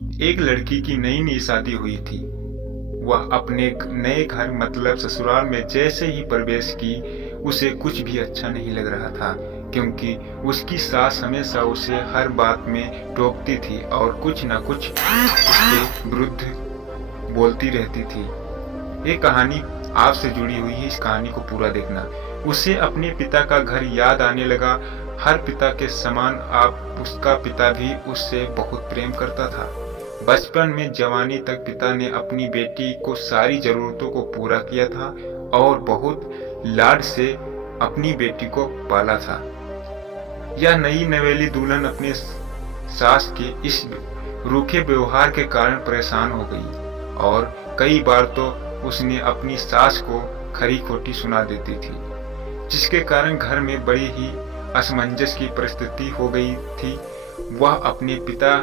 एक लड़की की नई नई शादी हुई थी। वह अपने नए घर मतलब ससुराल में जैसे ही प्रवेश की, उसे कुछ भी अच्छा नहीं लग रहा था, क्योंकि उसकी सास हमेशा उसे हर बात में टोकती थी और कुछ न कुछ उसके विरुद्ध बोलती रहती थी। ये कहानी आपसे जुड़ी हुई है, इस कहानी को पूरा देखना। उसे अपने पिता का घर याद आने लगा। हर पिता के समान आप उसका पिता भी उससे बहुत प्रेम करता था। बचपन में जवानी तक पिता ने अपनी बेटी को सारी जरूरतों को पूरा किया था और बहुत लाड से अपनी बेटी को पाला था। यह नई नवेली दुल्हन अपने सास के इस रूखे व्यवहार के कारण परेशान हो गई और कई बार तो उसने अपनी सास को खरी खोटी सुना देती थी, जिसके कारण घर में बड़ी ही असमंजस की परिस्थिति हो गई थी। वह अपने पिता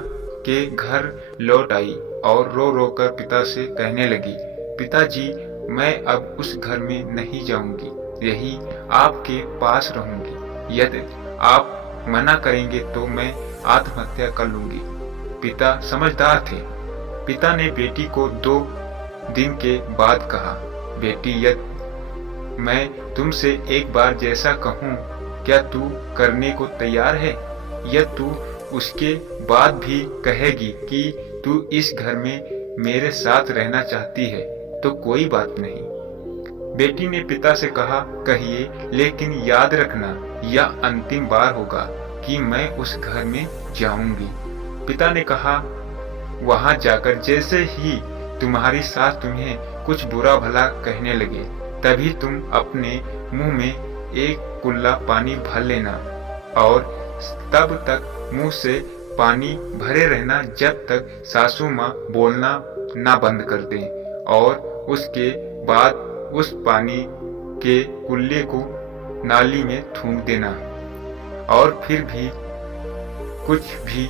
के घर लौट आई और रो रो कर पिता से कहने लगी, पिताजी, मैं अब उस घर में नहीं जाऊंगी, यही आपके पास रहूंगी। यदि आप मना करेंगे तो मैं आत्महत्या कर लूंगी। पिता समझदार थे। पिता ने बेटी को 2 दिन के बाद कहा, बेटी, यदि मैं तुमसे एक बार जैसा कहूँ, क्या तू करने को तैयार है? या तू उसके बाद भी कहेगी कि तू इस घर में मेरे साथ रहना चाहती है? तो कोई बात नहीं। बेटी ने पिता से कहा, कहिए, लेकिन याद रखना, यह अंतिम बार होगा कि मैं उस घर में जाऊंगी। पिता ने कहा, वहां जाकर जैसे ही तुम्हारी सास तुम्हें कुछ बुरा भला कहने लगे, तभी तुम अपने मुंह में एक कुल्ला पानी भर लेना और तब तक मुंह से पानी भरे रहना जब तक सासू माँ बोलना ना बंद कर दें, और उसके बाद उस पानी के कुल्ले को नाली में थूक देना। और फिर भी कुछ भी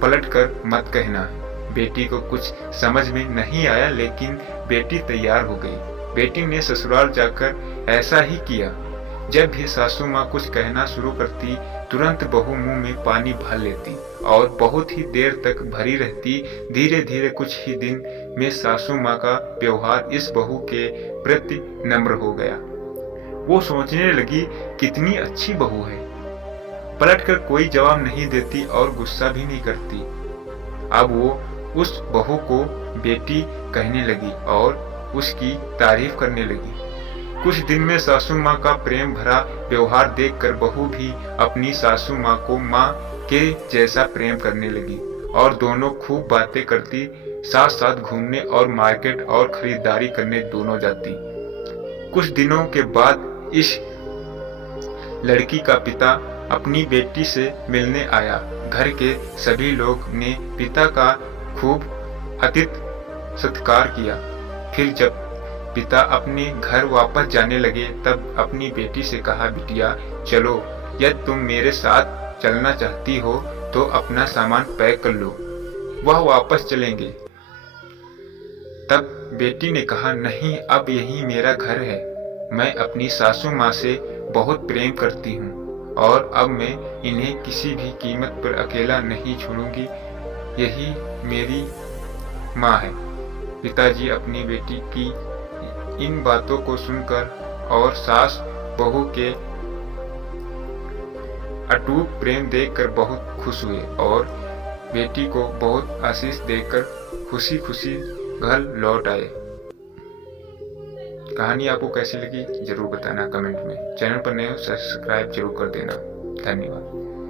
पलट कर मत कहना। बेटी को कुछ समझ में नहीं आया, लेकिन बेटी तैयार हो गई। बेटी ने ससुराल जाकर ऐसा ही किया। जब भी सासू माँ कुछ कहना शुरू करती, तुरंत बहू मुंह में पानी भर लेती और बहुत ही देर तक भरी रहती। धीरे धीरे कुछ ही दिन में सासू माँ का व्यवहार इस बहू के प्रति नम्र हो गया। वो सोचने लगी, कितनी अच्छी बहू है, पलटकर कोई जवाब नहीं देती और गुस्सा भी नहीं करती। अब वो उस बहू को बेटी कहने लगी और उसकी तारीफ करने लगी। कुछ दिन में सासू माँ का प्रेम भरा व्यवहार देखकर बहू भी अपनी सासू माँ को माँ के जैसा प्रेम करने लगी और दोनों खूब बातें करती, साथ साथ घूमने और मार्केट और खरीदारी करने दोनों जाती। कुछ दिनों के बाद इस लड़की का पिता अपनी बेटी से मिलने आया। घर के सभी लोग ने पिता का खूब आतिथ्य सत्कार किया। फिर जब पिता अपने घर वापस जाने लगे, तब अपनी बेटी से कहा, बिटिया, चलो, यदि तुम मेरे साथ चलना चाहती हो तो अपना सामान पैक कर लो, वह वापस चलेंगे। तब बेटी ने कहा, नहीं, अब यही मेरा घर है। मैं अपनी सासू माँ से बहुत प्रेम करती हूँ और अब मैं इन्हें किसी भी कीमत पर अकेला नहीं छोड़ूंगी। यही मेरी माँ है। पिताजी अपनी बेटी की इन बातों को सुनकर और सास बहू के अटूट प्रेम देखकर बहुत खुश हुए और बेटी को बहुत आशीष देकर खुशी खुशी घर लौट आए। कहानी आपको कैसी लगी जरूर बताना कमेंट में। चैनल पर नए हो सब्सक्राइब जरूर कर देना। धन्यवाद।